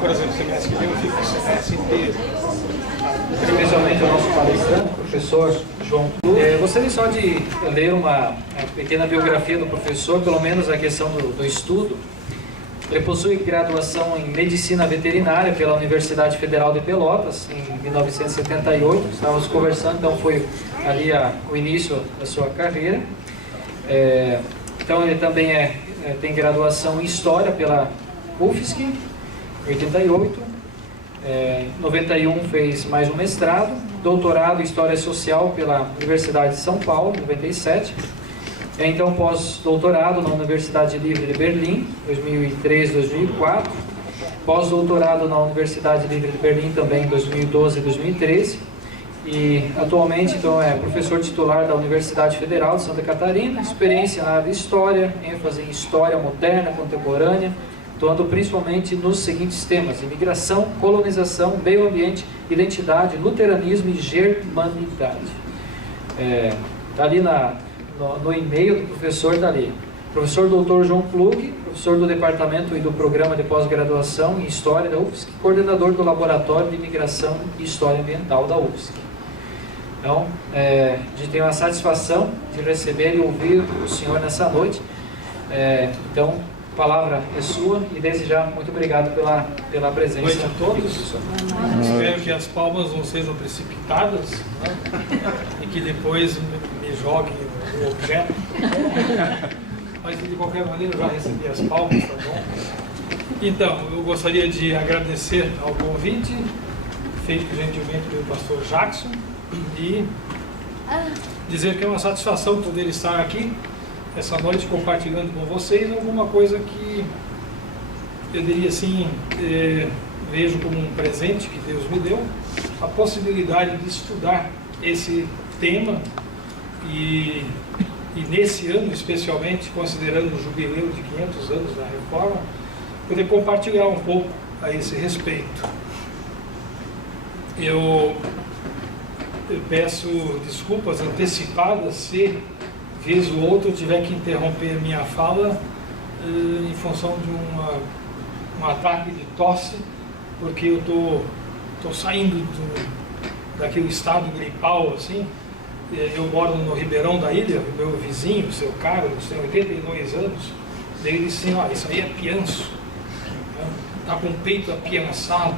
por exemplo, semestre que vem eu fico o semestre inteiro. Especialmente o nosso palestrante, o professor João Clube. Gostaria só de ler uma pequena biografia do professor, pelo menos a questão do estudo. Ele possui graduação em Medicina Veterinária pela Universidade Federal de Pelotas, em 1978. Estávamos conversando, então foi ali o início da sua carreira. Então ele também tem graduação em História pela UFSC, em 88. Em 91 fez mais um mestrado, doutorado em História Social pela Universidade de São Paulo, em 97. Então pós-doutorado na Universidade Livre de Berlim, 2003-2004. Pós-doutorado na Universidade Livre de Berlim também em 2012 e 2013. E atualmente então é professor titular da Universidade Federal de Santa Catarina, experiência na área de História, ênfase em História moderna, contemporânea, atuando principalmente nos seguintes temas: imigração, colonização, meio ambiente, identidade, luteranismo e germanidade. Está ali no e-mail do professor, está ali. Professor Dr. João Klug, professor do Departamento e do Programa de Pós-Graduação em História da UFSC, coordenador do Laboratório de Imigração e História Ambiental da UFSC. Então, a gente tem uma satisfação de receber e ouvir o senhor nessa noite. Então, a palavra é sua e desde já muito obrigado pela presença. Boa noite a todos. Espero que as palmas não sejam precipitadas, né? E que depois me joguem o objeto. Mas de qualquer maneira eu já recebi as palmas, tá bom? Então, eu gostaria de agradecer ao convite feito gentilmente pelo pastor Jackson e dizer que é uma satisfação poder estar aqui essa noite compartilhando com vocês alguma coisa que eu diria assim, vejo como um presente que Deus me deu, a possibilidade de estudar esse tema e nesse ano especialmente, considerando o jubileu de 500 anos da Reforma, poder compartilhar um pouco a esse respeito. Eu peço desculpas antecipadas se vez ou outra eu tiver que interromper a minha fala em função de um ataque de tosse, porque eu tô saindo daquele estado gripal assim. Eu moro no Ribeirão da Ilha, o meu vizinho, o seu Carlos, tem 82 anos, ele disse assim: isso aí é pianço, está com o peito apiançado.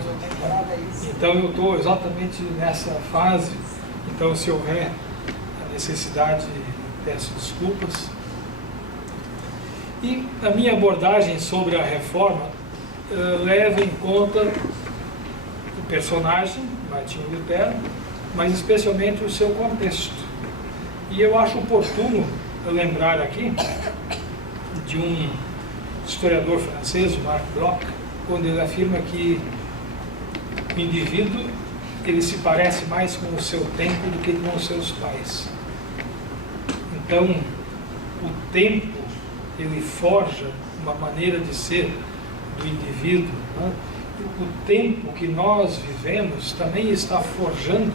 Então eu estou exatamente nessa fase. Então, se houver a necessidade, peço desculpas. E a minha abordagem sobre a reforma leva em conta o personagem, Martinho Lutero, mas especialmente o seu contexto. E eu acho oportuno lembrar aqui de um historiador francês, Marc Bloch, quando ele afirma que o indivíduo ele se parece mais com o seu tempo do que com os seus pais. Então, o tempo ele forja uma maneira de ser do indivíduo, né? O tempo que nós vivemos também está forjando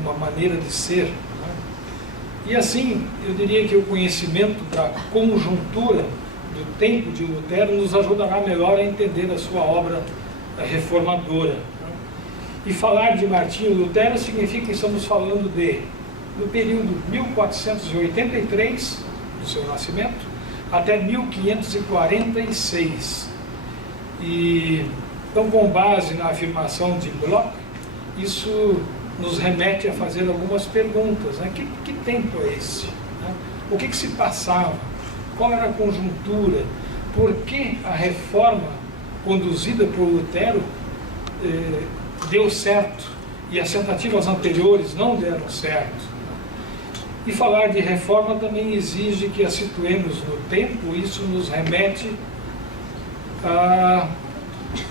uma maneira de ser, né? E assim, eu diria que o conhecimento da conjuntura do tempo de Lutero nos ajudará melhor a entender a sua obra reformadora, né? E falar de Martinho Lutero significa que estamos falando do período 1483, do seu nascimento, até 1546. E então, com base na afirmação de Bloch, isso nos remete a fazer algumas perguntas, né? Que tempo é esse? Né? O que se passava? Qual era a conjuntura? Por que a reforma conduzida por Lutero deu certo e as tentativas anteriores não deram certo? E falar de reforma também exige que a situemos no tempo. Isso nos remete a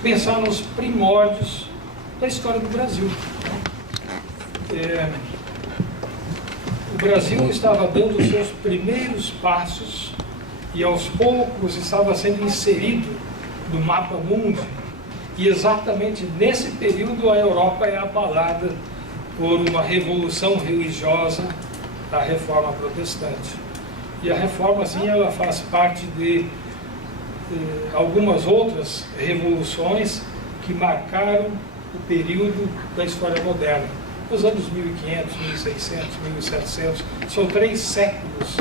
pensar nos primórdios da história do Brasil. O Brasil estava dando os seus primeiros passos e aos poucos estava sendo inserido no mapa mundi, e exatamente nesse período a Europa é abalada por uma revolução religiosa da Reforma Protestante. E a Reforma, assim, ela faz parte de algumas outras revoluções que marcaram o período da história moderna. Os anos 1500, 1600, 1700, são 3 séculos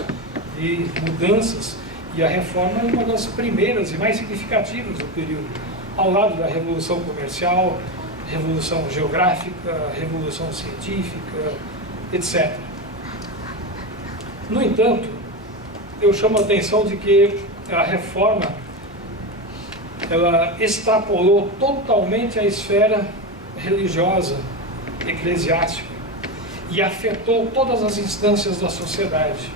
de mudanças, e a reforma é uma das primeiras e mais significativas do período, ao lado da Revolução Comercial, Revolução Geográfica, Revolução Científica, etc. No entanto, eu chamo a atenção de que a reforma ela extrapolou totalmente a esfera religiosa, eclesiástica, e afetou todas as instâncias da sociedade.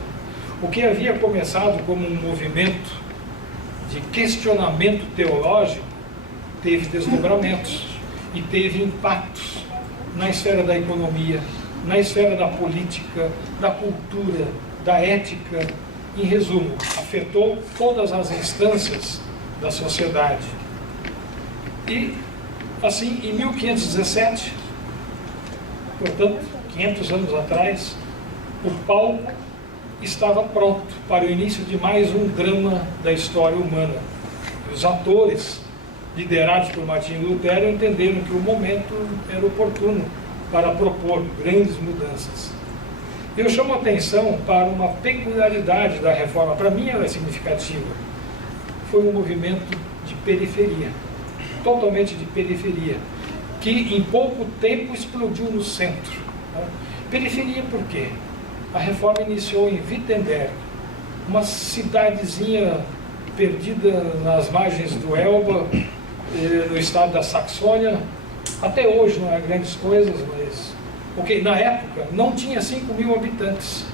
O que havia começado como um movimento de questionamento teológico teve desdobramentos e teve impactos na esfera da economia, na esfera da política, da cultura, da ética. Em resumo, afetou todas as instâncias da sociedade. E, assim, em 1517, portanto, 500 anos atrás, o palco estava pronto para o início de mais um drama da história humana. Os atores, liderados por Martinho Lutero, entenderam que o momento era oportuno para propor grandes mudanças. Eu chamo a atenção para uma peculiaridade da reforma, para mim ela é significativa. Foi um movimento de periferia, totalmente de periferia, que em pouco tempo explodiu no centro. Periferia por quê? A reforma iniciou em Wittenberg, uma cidadezinha perdida nas margens do Elba, no estado da Saxônia. Até hoje não há grandes coisas, mas... na época não tinha 5.000 habitantes.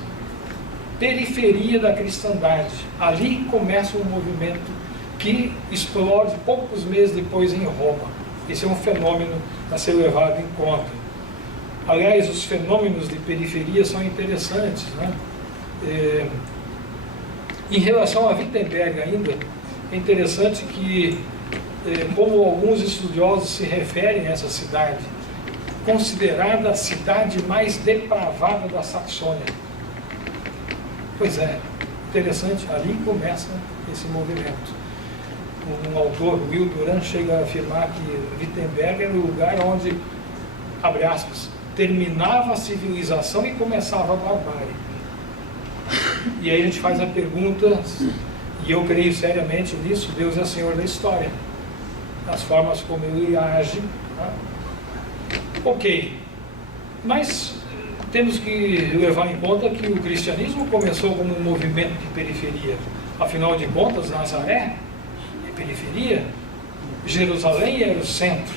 Periferia da cristandade. Ali começa um movimento que explode poucos meses depois em Roma. Esse é um fenômeno a ser levado em conta. Aliás, os fenômenos de periferia são interessantes, né? Em relação a Wittenberg ainda, é interessante que, como alguns estudiosos se referem a essa cidade, considerada a cidade mais depravada da Saxônia. Pois é, interessante, ali começa esse movimento. Um autor, Will Durant, chega a afirmar que Wittenberg era o lugar onde, abre aspas, terminava a civilização e começava a barbárie. E aí a gente faz a pergunta, e eu creio seriamente nisso, Deus é Senhor da história, as formas como Ele age. Tá? Ok, mas temos que levar em conta que o cristianismo começou como um movimento de periferia. Afinal de contas, Nazaré é periferia, Jerusalém era o centro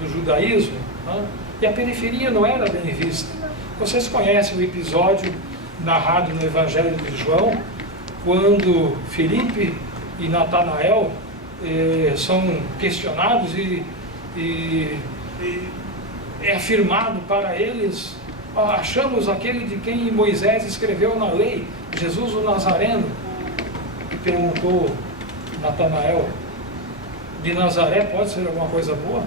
do judaísmo, tá? E a periferia não era bem vista. Vocês conhecem o episódio narrado no Evangelho de João, quando Filipe e Natanael são questionados e é afirmado para eles: achamos aquele de quem Moisés escreveu na lei, Jesus o Nazareno. E perguntou Natanael: de Nazaré pode ser alguma coisa boa?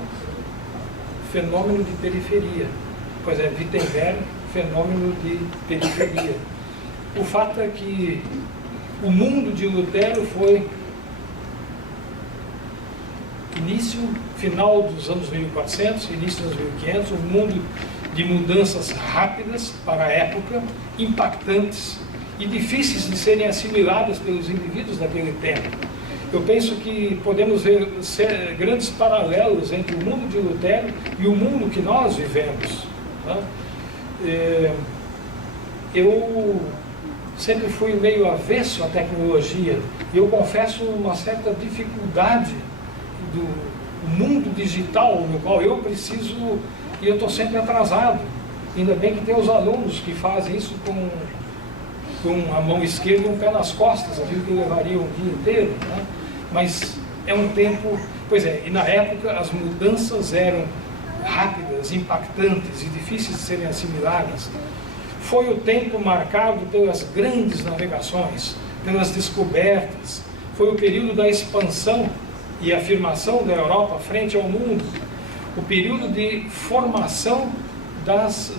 Fenômeno de periferia. Pois é, Wittenberg, fenômeno de periferia. O fato é que o mundo de Lutero foi final dos anos 1400, início dos anos 1500, um mundo de mudanças rápidas para a época, impactantes e difíceis de serem assimiladas pelos indivíduos daquele tempo. Eu penso que podemos ver grandes paralelos entre o mundo de Lutero e o mundo que nós vivemos. Tá? Eu sempre fui meio avesso à tecnologia e eu confesso uma certa dificuldade do mundo digital no qual eu preciso, e eu estou sempre atrasado. Ainda bem que tem os alunos que fazem isso com a mão esquerda e um pé nas costas, aquilo que levaria um dia inteiro, né? Mas é um tempo, pois é, e na época as mudanças eram rápidas, impactantes e difíceis de serem assimiladas. Foi o tempo marcado pelas grandes navegações, pelas descobertas, foi o período da expansão e afirmação da Europa frente ao mundo, o período de formação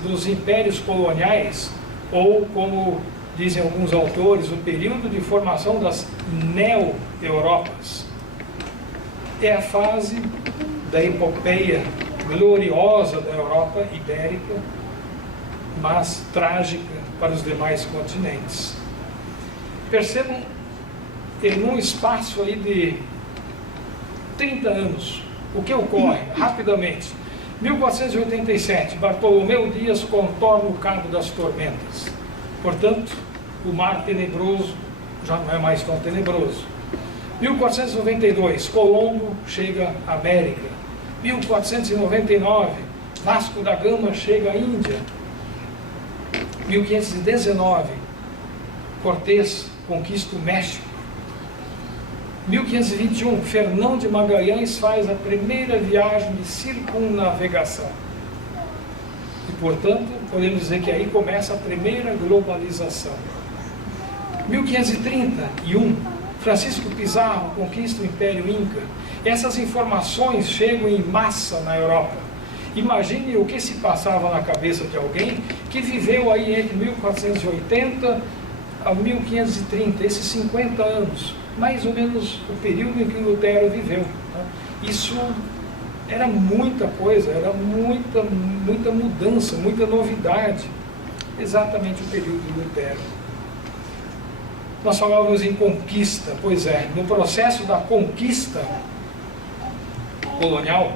dos impérios coloniais, ou, como dizem alguns autores, o período de formação das neo-Europas. É a fase da epopeia gloriosa da Europa ibérica, mas trágica para os demais continentes. Percebam, em um espaço aí de 30 anos, o que ocorre rapidamente. 1487, Bartolomeu Dias contorna o Cabo das Tormentas. Portanto, o mar tenebroso já não é mais tão tenebroso. 1492, Colombo chega à América. 1499, Vasco da Gama chega à Índia. 1519, Cortés conquista o México. 1521, Fernão de Magalhães faz a primeira viagem de circunnavegação. E, portanto, podemos dizer que aí começa a primeira globalização. 1531, Francisco Pizarro conquista o Império Inca. Essas informações chegam em massa na Europa. Imagine o que se passava na cabeça de alguém que viveu aí entre 1480 a 1530, esses 50 anos, mais ou menos o período em que Lutero viveu. Isso era muita coisa, era muita mudança, muita novidade, exatamente o período de Lutero. Nós falávamos em conquista, pois é, no processo da conquista colonial,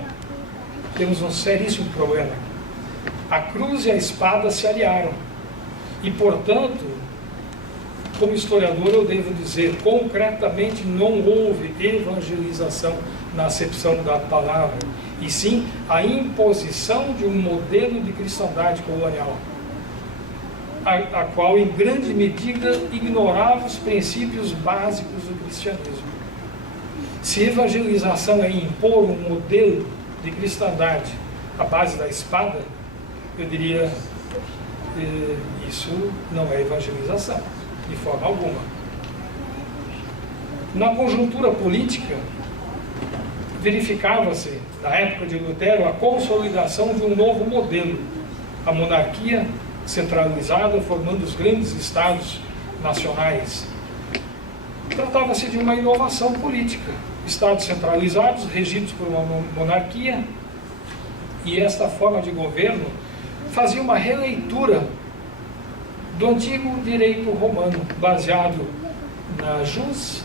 temos um seríssimo problema. A cruz e a espada se aliaram. E, portanto, como historiador, eu devo dizer, concretamente, não houve evangelização na acepção da palavra, e sim a imposição de um modelo de cristandade colonial, a qual, em grande medida, ignorava os princípios básicos do cristianismo. Se evangelização é impor um modelo de cristandade à base da espada, eu diria que isso não é evangelização, de forma alguma. Na conjuntura política, verificava-se, na época de Lutero, a consolidação de um novo modelo, a monarquia centralizada, formando os grandes estados nacionais. Tratava-se de uma inovação política, estados centralizados, regidos por uma monarquia, e esta forma de governo fazia uma releitura do antigo direito romano, baseado na jus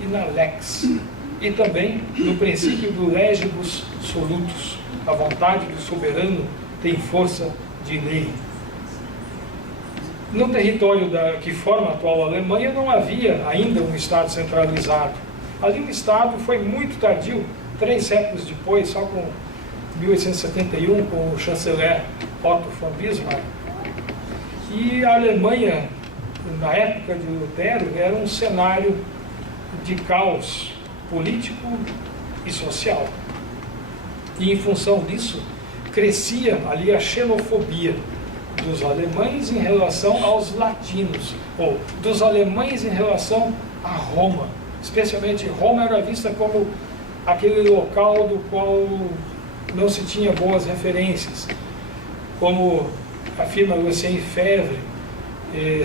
e na lex, e também no princípio do legibus solutus, a vontade do soberano tem força de lei. No território que forma a atual Alemanha não havia ainda um Estado centralizado. Ali o Estado foi muito tardio, 3 séculos depois, só com 1871, com o chanceler Otto von Bismarck. E a Alemanha, na época de Lutero, era um cenário de caos político e social. E em função disso, crescia ali a xenofobia dos alemães em relação aos latinos, ou dos alemães em relação a Roma. Especialmente Roma era vista como aquele local do qual não se tinha boas referências. Como afirma Lucien Febvre,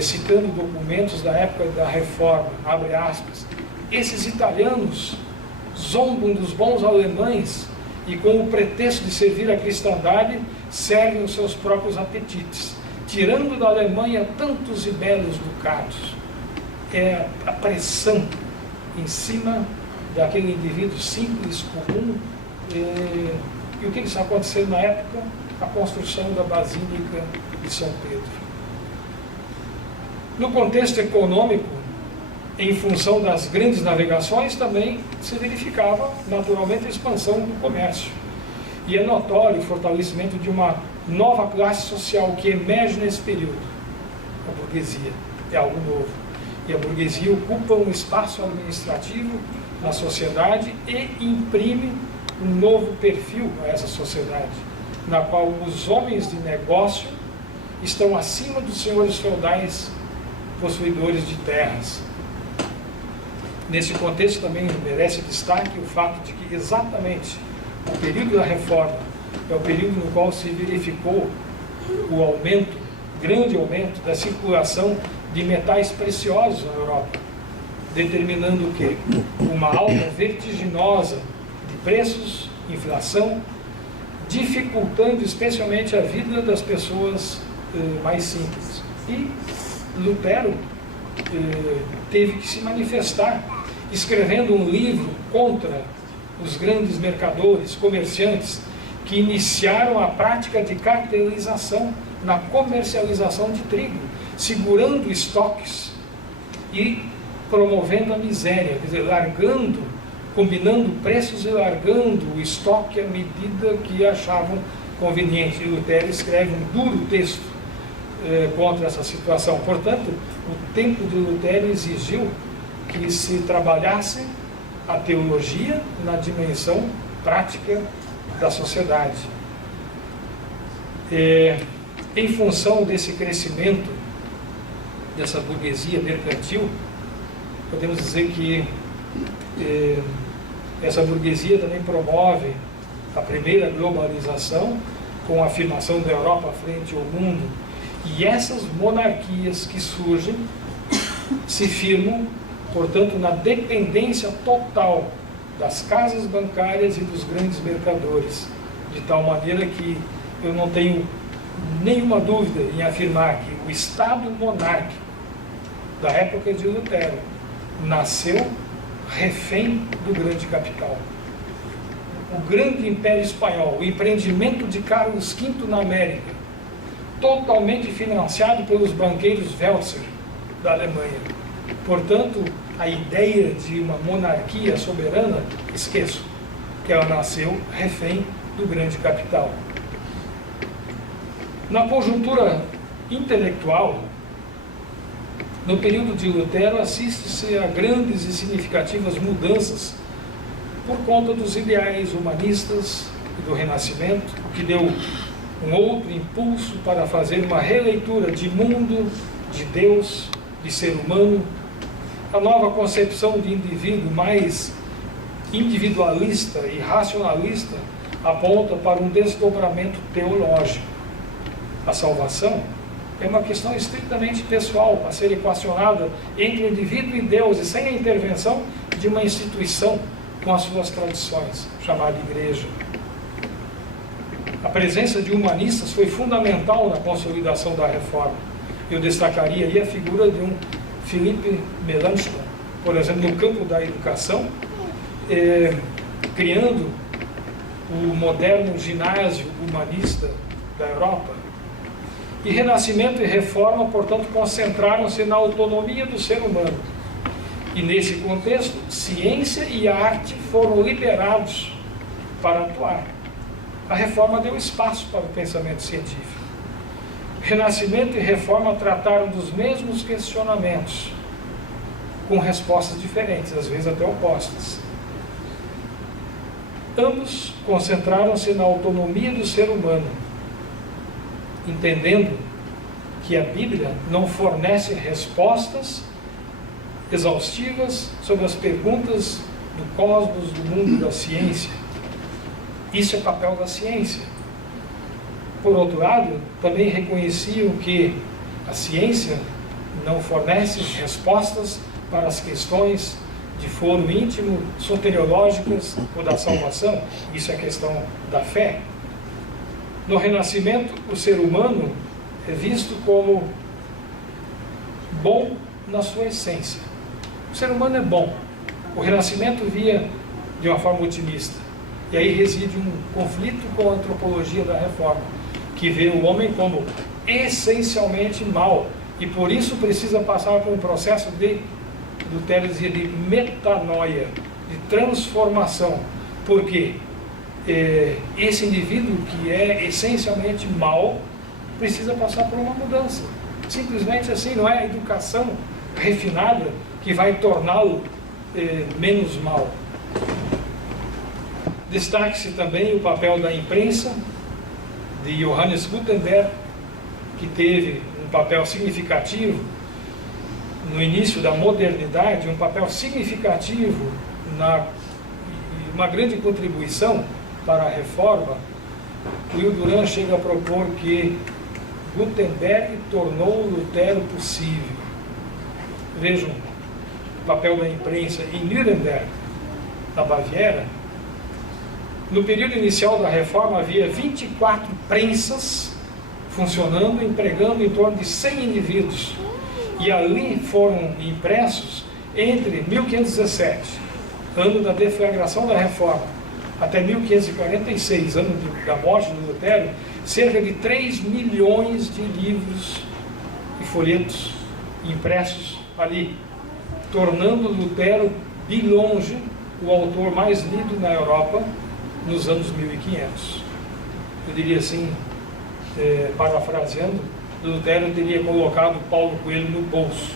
citando documentos da época da Reforma, abre aspas, esses italianos zombam dos bons alemães e, com o pretexto de servir a cristandade, servem os seus próprios apetites, tirando da Alemanha tantos e belos ducados. É a pressão em cima daquele indivíduo simples, comum. E o que está acontecendo na época? A construção da Basílica de São Pedro. No contexto econômico, em função das grandes navegações, também se verificava naturalmente a expansão do comércio. E é notório o fortalecimento de uma nova classe social que emerge nesse período, a burguesia. É algo novo. E a burguesia ocupa um espaço administrativo na sociedade e imprime um novo perfil a essa sociedade, na qual os homens de negócio estão acima dos senhores feudais possuidores de terras. Nesse contexto também merece destaque o fato de que exatamente o período da Reforma é o período no qual se verificou o aumento, grande aumento da circulação de metais preciosos na Europa, determinando o quê? Uma alta vertiginosa de preços inflação, dificultando especialmente a vida das pessoas mais simples. E Lutero teve que se manifestar, escrevendo um livro contra os grandes mercadores, comerciantes, que iniciaram a prática de cartelização na comercialização de trigo, segurando estoques e promovendo a miséria, quer dizer, combinando preços e largando o estoque à medida que achavam conveniente. E Lutero escreve um duro texto contra essa situação. Portanto, o tempo de Lutero exigiu que se trabalhasse a teologia na dimensão prática da sociedade. Em função desse crescimento dessa burguesia mercantil, podemos dizer que essa burguesia também promove a primeira globalização, com a afirmação da Europa frente ao mundo, e essas monarquias que surgem se firmam, portanto, na dependência total das casas bancárias e dos grandes mercadores, de tal maneira que eu não tenho nenhuma dúvida em afirmar que o Estado monárquico da época de Lutero nasceu refém do grande capital. O grande Império Espanhol, o empreendimento de Carlos V na América, totalmente financiado pelos banqueiros Welser da Alemanha. Portanto, a ideia de uma monarquia soberana, esqueço, que ela nasceu refém do grande capital. Na conjuntura intelectual, no período de Lutero, assiste-se a grandes e significativas mudanças por conta dos ideais humanistas e do Renascimento, o que deu um outro impulso para fazer uma releitura de mundo, de Deus, de ser humano, a nova concepção de indivíduo mais individualista e racionalista aponta para um desdobramento teológico. A salvação é uma questão estritamente pessoal, a ser equacionada entre o indivíduo e Deus, e sem a intervenção de uma instituição com as suas tradições, chamada Igreja. A presença de humanistas foi fundamental na consolidação da reforma. Eu destacaria aí a figura de um Philippe Melanchthon, por exemplo, no campo da educação, criando o moderno ginásio humanista da Europa. E Renascimento e Reforma, portanto, concentraram-se na autonomia do ser humano. E nesse contexto, ciência e arte foram liberados para atuar. A Reforma deu espaço para o pensamento científico. Renascimento e Reforma trataram dos mesmos questionamentos, com respostas diferentes, às vezes até opostas. Ambos concentraram-se na autonomia do ser humano, entendendo que a Bíblia não fornece respostas exaustivas sobre as perguntas do cosmos, do mundo da ciência. Isso é papel da ciência. Por outro lado, também reconheciam que a ciência não fornece respostas para as questões de foro íntimo, soteriológicas ou da salvação. Isso é questão da fé. No Renascimento, o ser humano é visto como bom na sua essência. O ser humano é bom. O Renascimento via de uma forma otimista. E aí reside um conflito com a antropologia da Reforma, que vê o homem como essencialmente mau, e por isso precisa passar por um processo de, Lutero dizia, de metanoia, de transformação. Por quê? Esse indivíduo que é essencialmente mau precisa passar por uma mudança. Simplesmente assim, não é a educação refinada que vai torná-lo menos mau. Destaque-se também o papel da imprensa, de Johannes Gutenberg, que teve um papel significativo no início da modernidade, um papel significativo, uma grande contribuição para a reforma. Will Durant chega a propor que Gutenberg tornou Lutero possível. Vejam o papel da imprensa em Nuremberg, na Baviera. No período inicial da reforma havia 24 prensas funcionando, empregando em torno de 100 indivíduos. E ali foram impressos, entre 1517, ano da deflagração da reforma, até 1546, ano da morte de Lutero, cerca de 3 milhões de livros e folhetos impressos ali, tornando Lutero, de longe, o autor mais lido na Europa nos anos 1500. Eu diria assim, parafraseando, Lutero teria colocado Paulo Coelho no bolso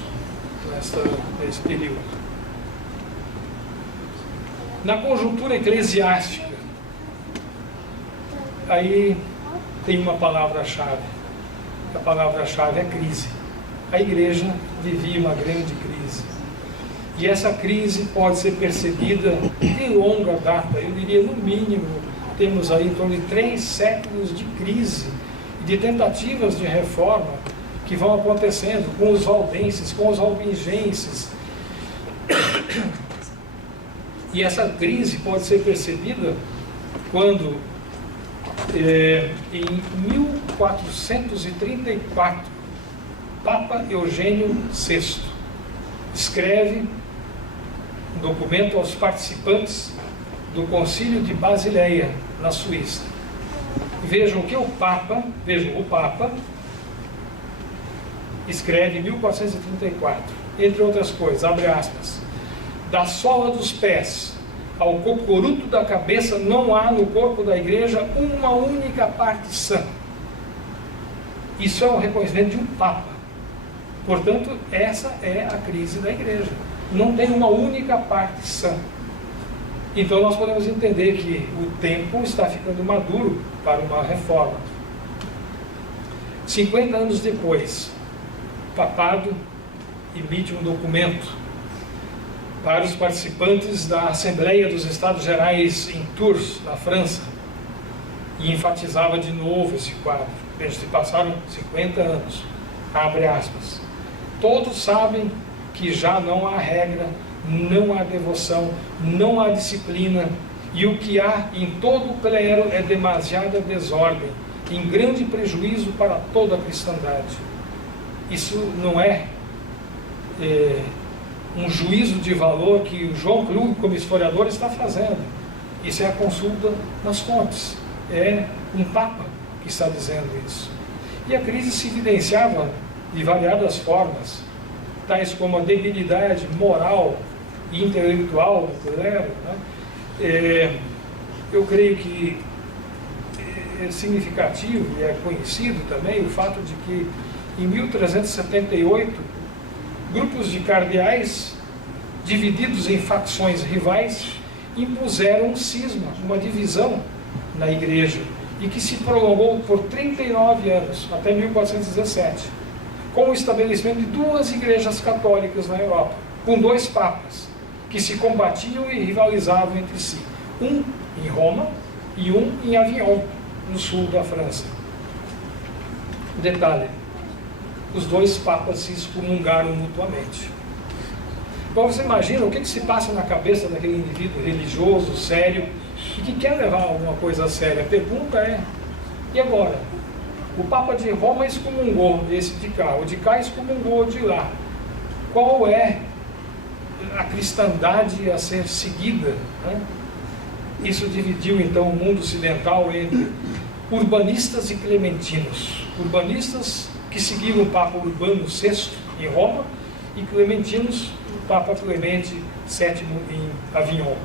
nesse período. Na conjuntura eclesiástica, aí tem uma palavra-chave. A palavra-chave é crise. A igreja vivia uma grande crise. E essa crise pode ser percebida de longa data. Eu diria, no mínimo, temos aí em torno de 3 séculos de crise, de tentativas de reforma que vão acontecendo com os valdenses, com os albingenses. E essa crise pode ser percebida quando, em 1434, Papa Eugênio VI escreve um documento aos participantes do Concílio de Basileia, na Suíça. Vejam o que o Papa escreve em 1434, entre outras coisas, abre aspas: da sola dos pés ao cocoruto da cabeça não há no corpo da igreja uma única parte sã. Isso é um reconhecimento de um Papa. Portanto, essa é a crise da igreja. Não tem uma única parte sã. Então nós podemos entender que o tempo está ficando maduro para uma reforma. 50 anos depois, o papado emite um documento para os participantes da Assembleia dos Estados Gerais em Tours, na França, e enfatizava de novo esse quadro. Veja, se passaram 50 anos, abre aspas: todos sabem que já não há regra, não há devoção, não há disciplina, e o que há em todo o clero é demasiada desordem, em grande prejuízo para toda a cristandade. Isso não é um juízo de valor que o João Klug, como historiador, está fazendo. Isso é a consulta nas fontes. É um Papa que está dizendo isso. E a crise se evidenciava de variadas formas, tais como a debilidade moral e intelectual do clero, né? Eu creio que é significativo e é conhecido também o fato de que em 1378 grupos de cardeais divididos em facções rivais impuseram um cisma, uma divisão na igreja, e que se prolongou por 39 anos, até 1417, com o estabelecimento de 2 igrejas católicas na Europa, com 2 papas, que se combatiam e rivalizavam entre si, um em Roma e um em Avignon, no sul da França. Detalhe: os 2 papas se excomungaram mutuamente. Então você imagina o que se passa na cabeça daquele indivíduo religioso, sério, e que quer levar alguma coisa a sério. A pergunta é: e agora? O Papa de Roma excomungou esse de cá, o de cá excomungou de lá. Qual é a cristandade a ser seguida, né? Isso dividiu então o mundo ocidental entre urbanistas e clementinos. Urbanistas que seguiram o Papa Urbano VI em Roma, e clementinos, o Papa Clemente VII em Avignon.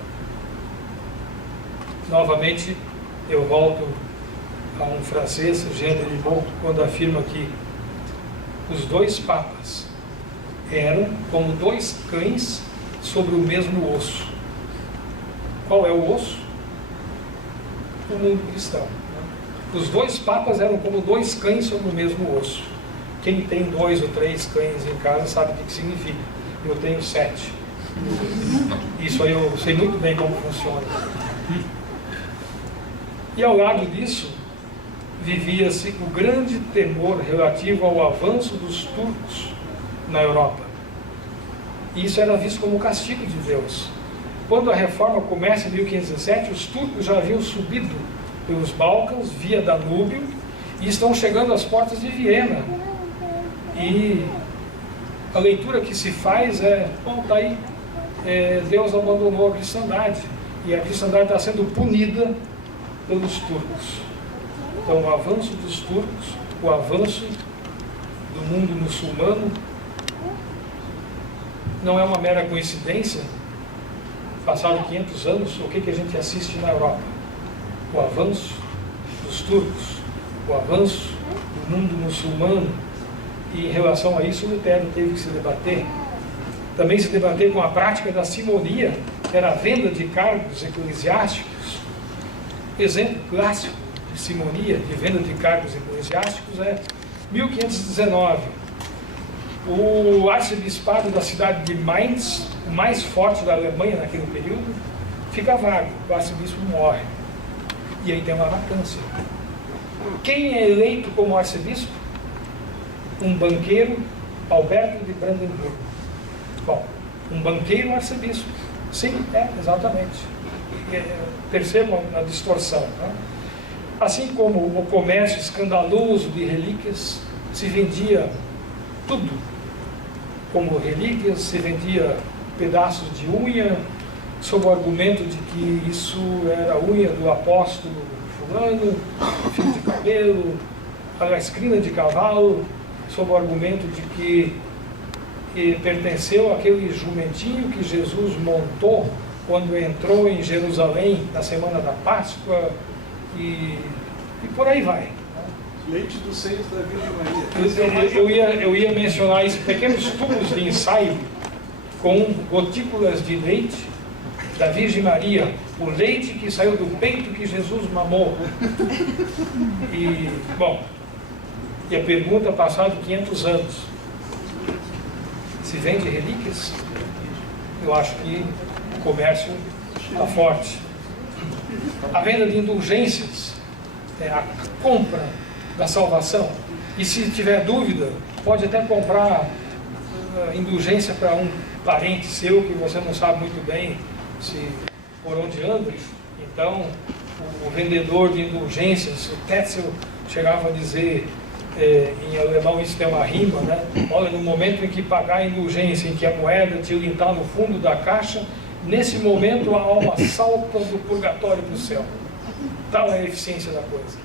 Novamente eu volto a um francês, Jean de Libon, quando afirma que os 2 papas eram como 2 cães sobre o mesmo osso. Qual é o osso? O mundo cristão, né? Os 2 papas eram como 2 cães sobre o mesmo osso. Quem tem 2 ou 3 cães em casa sabe o que significa. Eu tenho 7. Isso aí eu sei muito bem como funciona. E ao lado disso, vivia-se o grande temor relativo ao avanço dos turcos na Europa. E isso era visto como castigo de Deus. quando a reforma começa em 1517, os turcos já haviam subido pelos Balcãs, via Danúbio, e estão chegando às portas de Viena. E a leitura que se faz é, bom, tá aí, Deus abandonou a cristandade, e a cristandade está sendo punida pelos turcos. Então, o avanço dos turcos, o avanço do mundo muçulmano, não é uma mera coincidência. Passaram 500 anos, o que a gente assiste na Europa? O avanço dos turcos, o avanço do mundo muçulmano, e em relação a isso Lutero teve que se debater. Também se debater com a prática da simonia, que era a venda de cargos eclesiásticos. Exemplo clássico de simonia, de venda de cargos eclesiásticos, é 1519. O arcebispado da cidade de Mainz, o mais forte da Alemanha naquele período, fica vago, o arcebispo morre. E aí tem uma vacância. Quem é eleito como arcebispo? Um banqueiro, Alberto de Brandenburgo. Bom, um banqueiro arcebispo. Sim, exatamente. Percebam a distorção. Né? Assim como o comércio escandaloso de relíquias, se vendia tudo como relíquias, se vendia pedaços de unha, sob o argumento de que isso era a unha do apóstolo fulano, fio de cabelo, a escrina de cavalo, sob o argumento de que pertenceu àquele jumentinho que Jesus montou quando entrou em Jerusalém na semana da Páscoa, e por aí vai. Leite dos seios da Virgem Maria. Eu ia mencionar isso, pequenos tubos de ensaio com gotículas de leite da Virgem Maria, o leite que saiu do peito que Jesus mamou. E, bom, e a pergunta, passado 500 anos, se vende relíquias? Eu acho que o comércio está forte. A venda de indulgências, a compra da salvação. E se tiver dúvida, pode até comprar indulgência para um parente seu que você não sabe muito bem por onde anda. Então, o vendedor de indulgências, o Tetzel, chegava a dizer, em alemão isso tem uma rima, né? Olha, no momento em que pagar a indulgência, em que a moeda tilintar no fundo da caixa, nesse momento a alma salta do purgatório para o céu. Tal é a eficiência da coisa.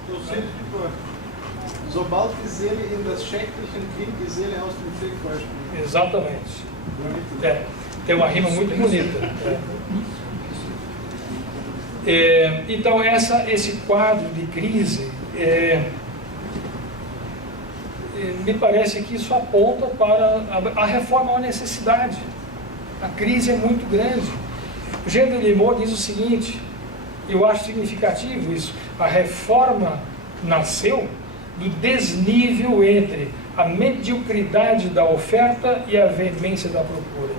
Sobald die Seele in das Schächtlichen klingt, die Seele aus dem Fickfleisch. Exatamente. Tem uma rima muito bonita. Então, esse quadro de crise, me parece que isso aponta para a reforma, uma necessidade. A crise é muito grande. O Jean de Limor diz o seguinte, eu acho significativo isso: a reforma nasceu do desnível entre a mediocridade da oferta e a veemência da procura.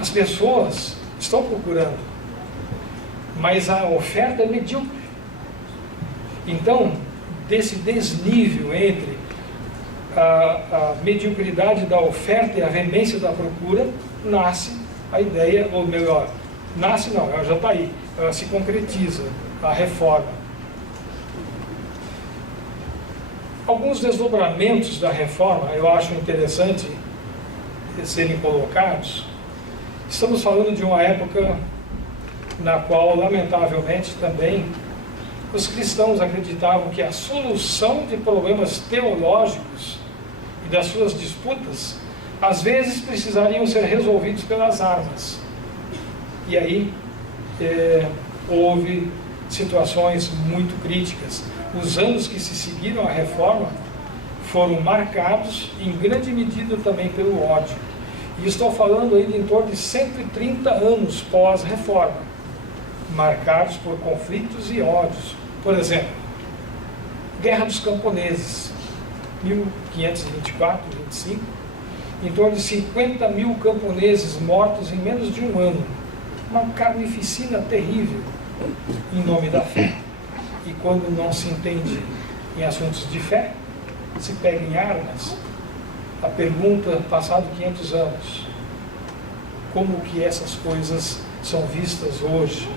As pessoas estão procurando, mas a oferta é medíocre. Então, desse desnível entre a mediocridade da oferta e a veemência da procura, nasce a ideia, ou melhor, nasce não, ela já está aí, ela se concretiza, a reforma. Alguns desdobramentos da reforma eu acho interessante serem colocados. Estamos falando de uma época na qual, lamentavelmente, também os cristãos acreditavam que a solução de problemas teológicos e das suas disputas, às vezes, precisariam ser resolvidos pelas armas. E aí houve situações muito críticas. Os anos que se seguiram à reforma foram marcados, em grande medida, também pelo ódio. E estou falando aí de em torno de 130 anos pós-reforma, marcados por conflitos e ódios. Por exemplo, Guerra dos Camponeses, 1524, 25, em torno de 50 mil camponeses mortos em menos de um ano. Uma carnificina terrível, em nome da fé. E quando não se entende em assuntos de fé, se pega em armas. A pergunta, passado 500 anos, como que essas coisas são vistas hoje.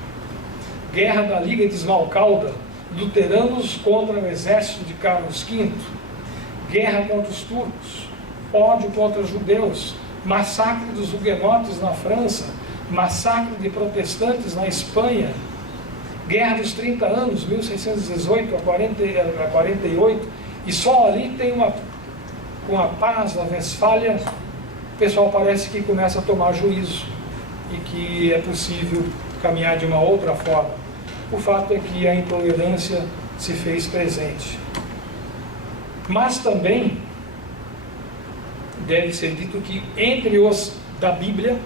Guerra da Liga de Esmalcalda, luteranos contra o exército de Carlos V. Guerra contra os turcos, ódio contra os judeus, massacre dos huguenotes na França, massacre de protestantes na Espanha, Guerra dos 30 anos, 1618 a 48, e só ali tem com a paz da Westfália, o pessoal parece que começa a tomar juízo e que é possível caminhar de uma outra forma. O fato é que a intolerância se fez presente. Mas também deve ser dito que entre os da Bíblia,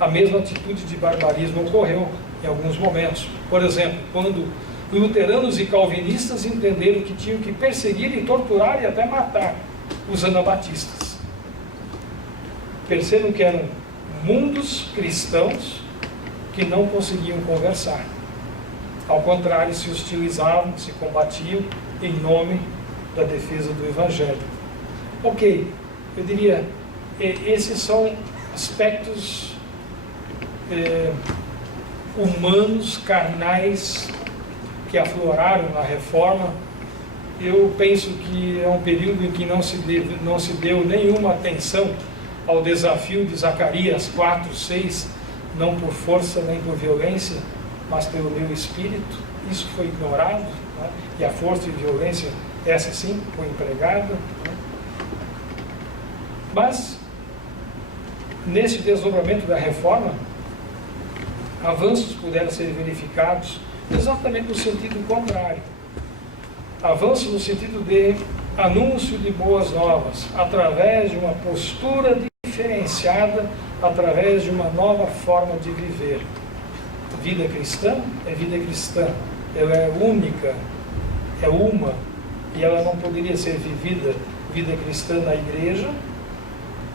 a mesma atitude de barbarismo ocorreu em alguns momentos. Por exemplo, quando luteranos e calvinistas entenderam que tinham que perseguir e torturar e até matar os anabatistas. Percebam que eram mundos cristãos que não conseguiam conversar. Ao contrário, se hostilizavam, se combatiam em nome da defesa do Evangelho. Ok, eu diria, esses são aspectos humanos, carnais, que afloraram na Reforma. Eu penso que é um período em que não se deu nenhuma atenção ao desafio de Zacarias 4:6, não por força nem por violência, mas pelo meu espírito. Isso foi ignorado, né? E a força e violência, essa sim, foi empregada, né? Mas, nesse desdobramento da Reforma, avanços puderam ser verificados exatamente no sentido contrário. Avanço no sentido de anúncio de boas novas, através de uma postura diferenciada, através de uma nova forma de viver. Vida cristã é vida cristã, ela é única, é uma, e ela não poderia ser vivida, vida cristã na igreja,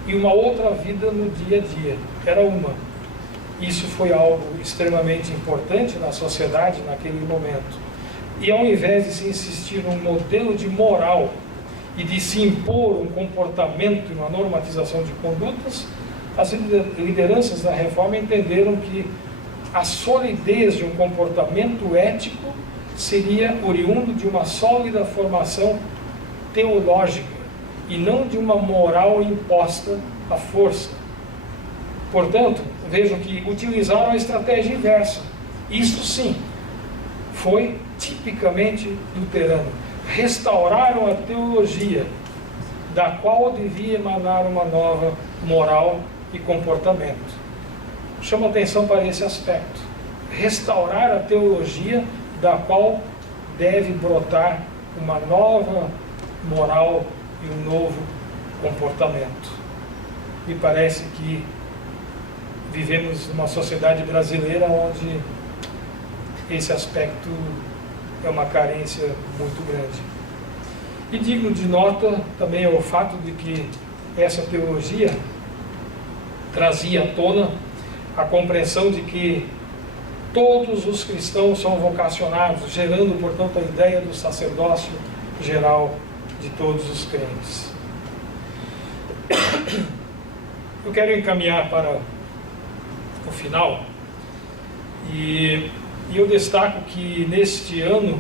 e uma outra vida no dia a dia, era uma. Isso foi algo extremamente importante na sociedade naquele momento. E ao invés de se insistir num modelo de moral e de se impor um comportamento e uma normatização de condutas, as lideranças da Reforma entenderam que a solidez de um comportamento ético seria oriundo de uma sólida formação teológica e não de uma moral imposta à força. Portanto, vejam que utilizaram a estratégia inversa. Isso sim, foi tipicamente luterano. Restauraram a teologia, da qual devia emanar uma nova moral e comportamento. Chama atenção para esse aspecto. Restaurar a teologia, da qual deve brotar uma nova moral e um novo comportamento. Me parece que vivemos numa sociedade brasileira onde esse aspecto é uma carência muito grande. E digno de nota também é o fato de que essa teologia trazia à tona a compreensão de que todos os cristãos são vocacionados, gerando, portanto, a ideia do sacerdócio geral de todos os crentes. Eu quero encaminhar para o final, e eu destaco que neste ano,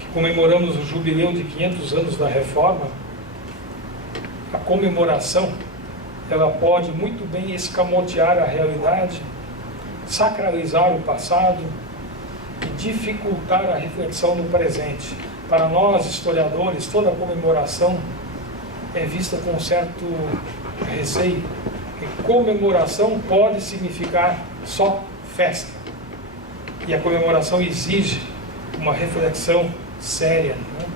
que comemoramos o jubileu de 500 anos da Reforma, a comemoração, ela pode muito bem escamotear a realidade, sacralizar o passado e dificultar a reflexão no presente. Para nós, historiadores, toda a comemoração é vista com um certo receio. E comemoração pode significar só festa. E a comemoração exige uma reflexão séria, né?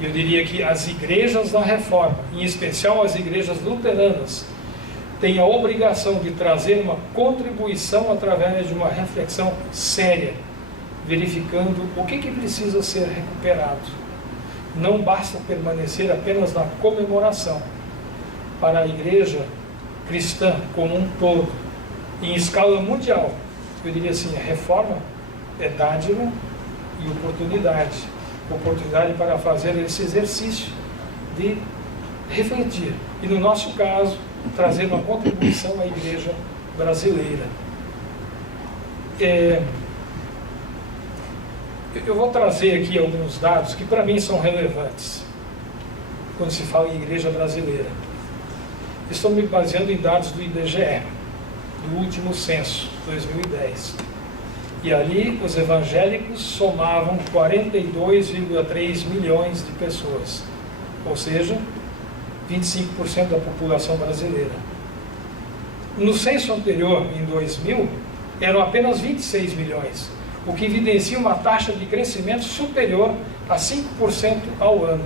Eu diria que as igrejas da Reforma, em especial as igrejas luteranas, têm a obrigação de trazer uma contribuição através de uma reflexão séria, verificando o que precisa ser recuperado. Não basta permanecer apenas na comemoração. Para a igreja cristã como um todo, em escala mundial, eu diria assim, a Reforma é dádiva e oportunidade. Oportunidade para fazer esse exercício de refletir. E no nosso caso, trazer uma contribuição à igreja brasileira. Eu vou trazer aqui alguns dados que para mim são relevantes quando se fala em igreja brasileira. Estou me baseando em dados do IBGE, do último censo, 2010. E ali os evangélicos somavam 42,3 milhões de pessoas, ou seja, 25% da população brasileira. No censo anterior, em 2000, eram apenas 26 milhões, o que evidencia uma taxa de crescimento superior a 5% ao ano.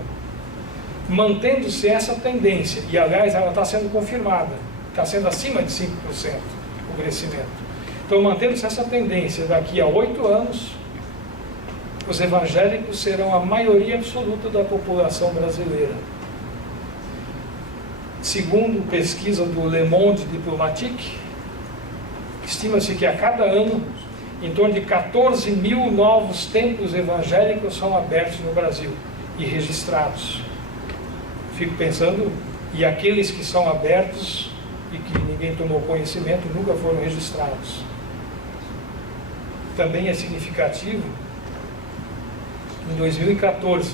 Mantendo-se essa tendência, e aliás ela está sendo confirmada, está sendo acima de 5% o crescimento. Então, mantendo-se essa tendência, daqui a 8 anos, os evangélicos serão a maioria absoluta da população brasileira. Segundo pesquisa do Le Monde Diplomatique, estima-se que a cada ano, em torno de 14 mil novos templos evangélicos são abertos no Brasil e registrados. Fico pensando, e aqueles que são abertos e que ninguém tomou conhecimento nunca foram registrados. Também é significativo, em 2014,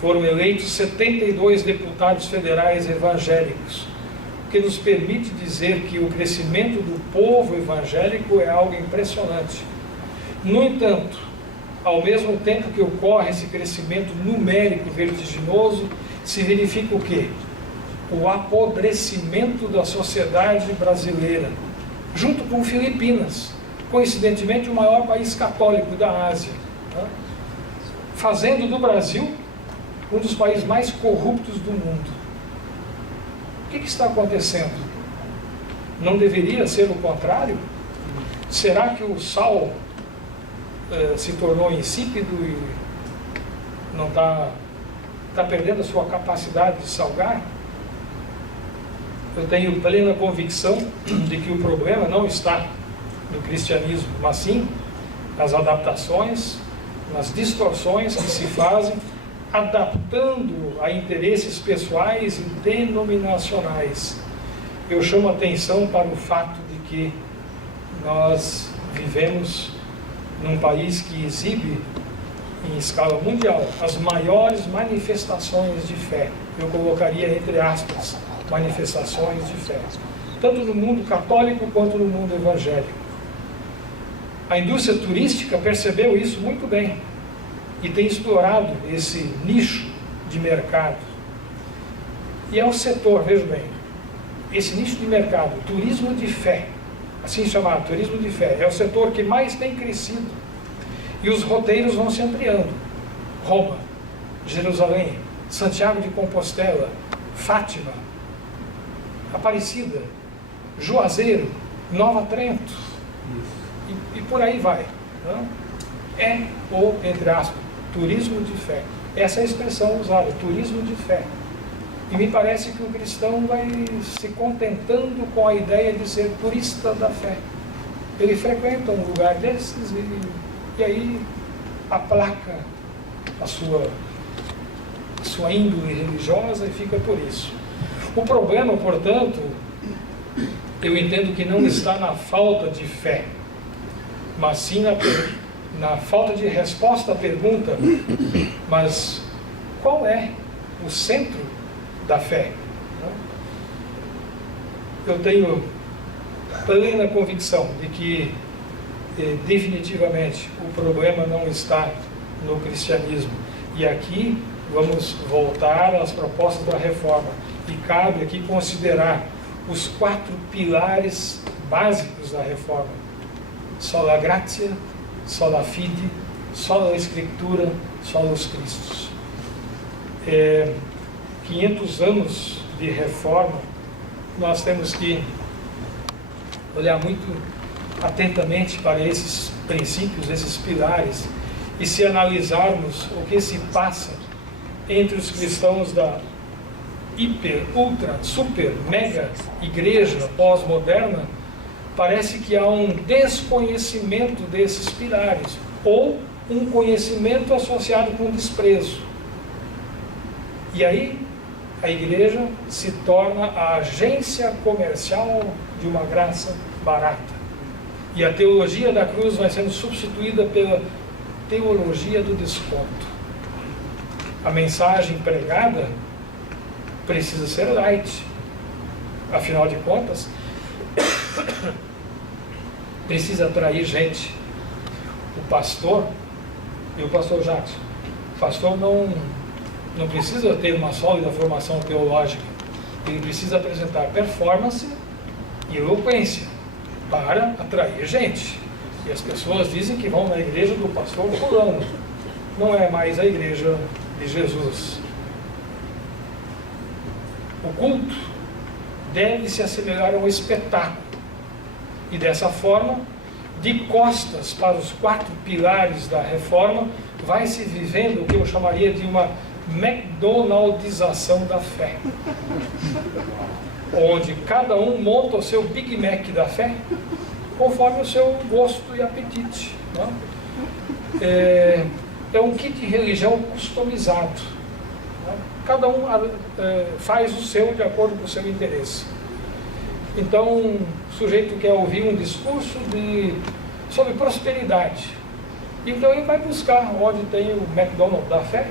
foram eleitos 72 deputados federais evangélicos, o que nos permite dizer que o crescimento do povo evangélico é algo impressionante. No entanto, ao mesmo tempo que ocorre esse crescimento numérico vertiginoso, se verifica o quê? O apodrecimento da sociedade brasileira, junto com Filipinas, coincidentemente o maior país católico da Ásia, né? Fazendo do Brasil um dos países mais corruptos do mundo. O que está acontecendo? Não deveria ser o contrário? Será que o sal se tornou insípido e não está perdendo a sua capacidade de salgar? Eu tenho plena convicção de que o problema não está no cristianismo, mas sim nas adaptações, nas distorções que se fazem, adaptando a interesses pessoais e denominacionais. Eu chamo a atenção para o fato de que nós vivemos num país que exibe, em escala mundial, as maiores manifestações de fé. Eu colocaria entre aspas, manifestações de fé, tanto no mundo católico quanto no mundo evangélico. A indústria turística percebeu isso muito bem e tem explorado esse nicho de mercado. E é o setor, veja bem, esse nicho de mercado, turismo de fé, assim chamado turismo de fé, é o setor que mais tem crescido. E os roteiros vão se ampliando. Roma, Jerusalém, Santiago de Compostela, Fátima, Aparecida, Juazeiro, Nova Trento, e por aí vai. Né? É o, entre aspas, turismo de fé. Essa é a expressão usada, turismo de fé. E me parece que o cristão vai se contentando com a ideia de ser turista da fé. Ele frequenta um lugar desses e aí aplaca a sua índole religiosa e fica por isso. O problema, portanto, eu entendo que não está na falta de fé, mas sim na falta de resposta à pergunta, mas qual é o centro da fé? Eu tenho plena convicção de que definitivamente o problema não está no cristianismo. E aqui vamos voltar às propostas da reforma. E cabe aqui considerar os 4 pilares básicos da reforma: sola gratia, sola fide, sola escritura, solos Christus. 500 anos de reforma, nós temos que olhar muito atentamente para esses princípios, esses pilares, e se analisarmos o que se passa entre os cristãos da hiper, ultra, super, mega igreja pós-moderna, parece que há um desconhecimento desses pilares, ou um conhecimento associado com desprezo. E aí a igreja se torna a agência comercial de uma graça barata. E a teologia da cruz vai sendo substituída pela teologia do desconto. A mensagem pregada precisa ser light. Afinal de contas, precisa atrair gente. O pastor, e o pastor Jackson, o pastor não precisa ter uma sólida formação teológica. Ele precisa apresentar performance e eloquência para atrair gente. E as pessoas dizem que vão na igreja do pastor fulano. Não é mais a igreja de Jesus. O culto deve se acelerar a um espetáculo. E dessa forma, de costas para os 4 pilares da reforma, vai se vivendo o que eu chamaria de uma McDonaldização da fé. Onde cada um monta o seu Big Mac da fé, conforme o seu gosto e apetite. Não? É um kit de religião customizado. Não? Cada um faz o seu de acordo com o seu interesse. Então, o sujeito quer ouvir um discurso sobre prosperidade. Então ele vai buscar onde tem o McDonald's da fé,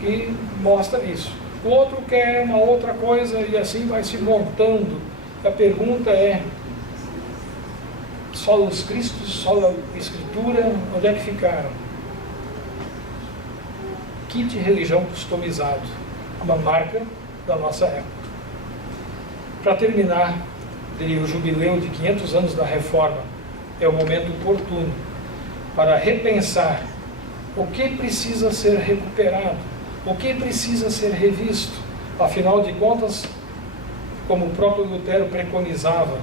que mostra isso. O outro quer uma outra coisa e assim vai se montando. A pergunta é: só os Cristos, só a Escritura, onde é que ficaram? Kit religião customizado, uma marca da nossa época. Para terminar, o jubileu de 500 anos da Reforma é o momento oportuno para repensar o que precisa ser recuperado, o que precisa ser revisto. Afinal de contas, como o próprio Lutero preconizava,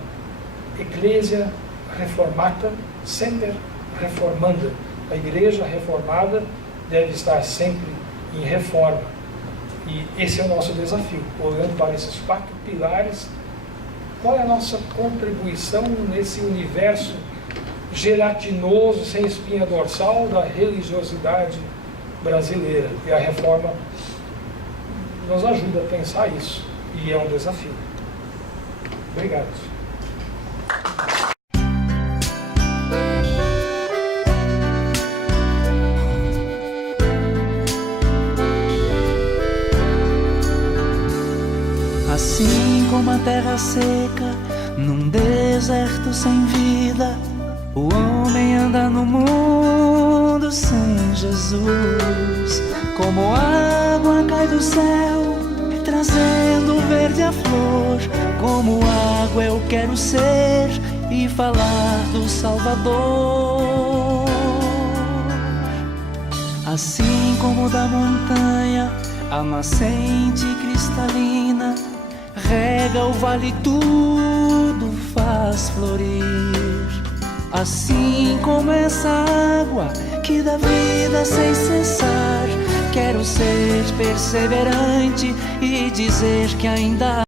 Ecclesia reformata semper reformanda. A igreja reformada deve estar sempre em reforma. E esse é o nosso desafio, olhando para esses 4 pilares. Qual é a nossa contribuição nesse universo gelatinoso, sem espinha dorsal, da religiosidade brasileira? E a reforma nos ajuda a pensar isso, e é um desafio. Obrigado. Assim como a terra seca, num deserto sem vida, o homem anda no mundo sem Jesus. Como água cai do céu, trazendo verde a flor, como água eu quero ser e falar do Salvador. Assim como da montanha a nascente cristalina rega o vale, tudo faz florir. Assim como essa água que dá vida sem cessar, quero ser perseverante e dizer que ainda